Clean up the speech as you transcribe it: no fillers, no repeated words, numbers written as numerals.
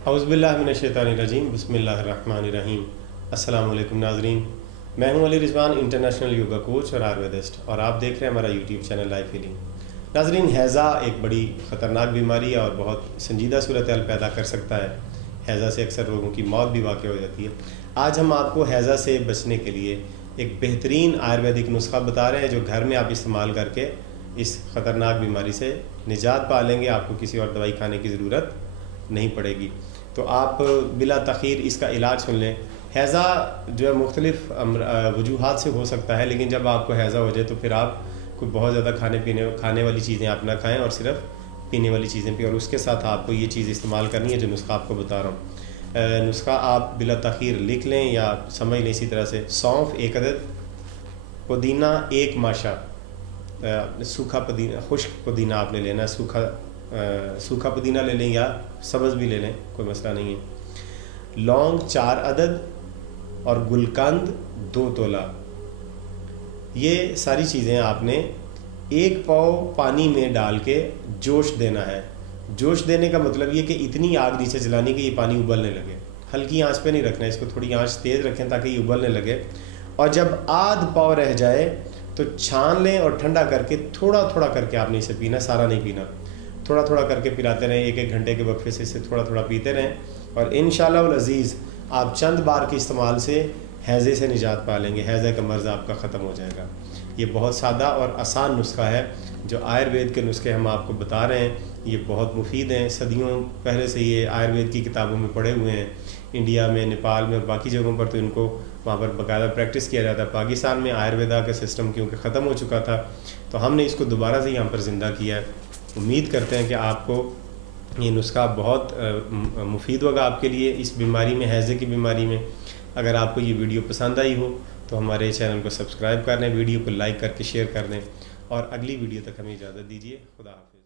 औज़ुबिल्लाहिमिनश्शैतानिर्रजीम बिस्मिल्लाहिर्रहमानिर्रहीम। अस्सलाम वालेकुम नाज़रीन, मैं हूं Ali Rizwan, international yoga coach और आयुर्वेदिस्ट, और आप देख रहे हैं हमारा यूट्यूब चैनल लाइफ हीलिंग। नाज़रीन, हैज़ा एक बड़ी ख़तरनाक बीमारी है और बहुत संजीदा सूरत हाल पैदा कर सकता है। हैज़ा से अक्सर लोगों की मौत भी वाक़ हो जाती है। आज हम आपको हैज़ा से बचने के लिए एक बेहतरीन आयुर्वेदिक नुस्खा बता रहे हैं जो घर में आप इस्तेमाल करके इस ख़तरनाक बीमारी से निजात पा लेंगे। आपको किसी और दवाई खाने की ज़रूरत नहीं पड़ेगी। तो आप बिला तख़ीर इसका इलाज सुन लें। हैज़ा जो है मुख्तलिफ़ वजूहात से हो सकता है, लेकिन जब आपको हैज़ा हो जाए तो फिर आप कोई बहुत ज़्यादा खाने वाली चीज़ें आप ना खाएँ और सिर्फ पीने वाली चीज़ें पिए, और उसके साथ आपको ये चीज़ इस्तेमाल करनी है जो नुस्खा आपको बता रहा हूँ। नुस्खा आप बिला तख़ीर लिख लें या समझ लें इसी तरह से। सौंफ 1 अदद, पुदीना 1 माशा, सूखा पुदीना, खुश्क पुदीना आपने लेना है। सूखा पुदीना ले लें या सब्ज़ भी ले लें, कोई मसला नहीं है। लौंग 4 अदद और गुलकंद 2 तोला। ये सारी चीज़ें आपने 1 पाव पानी में डाल के जोश देना है। जोश देने का मतलब ये कि इतनी आग नीचे जलानी कि ये पानी उबलने लगे। हल्की आंच पे नहीं रखना है इसको, थोड़ी आंच तेज़ रखें ताकि ये उबलने लगे। और जब आध पाव रह जाए तो छान लें और ठंडा करके थोड़ा थोड़ा करके आपने इसे पीना, सारा नहीं पीना, थोड़ा थोड़ा करके पिलाते रहें। 1-1 घंटे के वक्फे से इसे थोड़ा थोड़ा पीते रहें और इंशाअल्लाह वल अज़ीज़ आप चंद बार के इस्तेमाल से हैज़े से निजात पा लेंगे। हैज़े का मर्ज़ आपका ख़त्म हो जाएगा। ये बहुत सादा और आसान नुस्खा है। जो आयुर्वेद के नुस्खे हम आपको बता रहे हैं ये बहुत मुफीद हैं। सदियों पहले से ये आयुर्वेद की किताबों में पढ़े हुए हैं। इंडिया में, नेपाल में और बाकी जगहों पर तो इनको वहाँ पर बाकायदा प्रैक्टिस किया जाता है। पाकिस्तान में आयुर्वेदा का सिस्टम क्योंकि ख़त्म हो चुका था तो हमने इसको दोबारा से यहाँ पर ज़िंदा किया है। उम्मीद करते हैं कि आपको ये नुस्खा बहुत मुफीद होगा आपके लिए इस बीमारी में, हैज़े की बीमारी में। अगर आपको ये वीडियो पसंद आई हो तो हमारे चैनल को सब्सक्राइब कर लें, वीडियो को लाइक करके शेयर कर दें और अगली वीडियो तक हमें इजाज़त दीजिए। खुदा हाफ़िज़।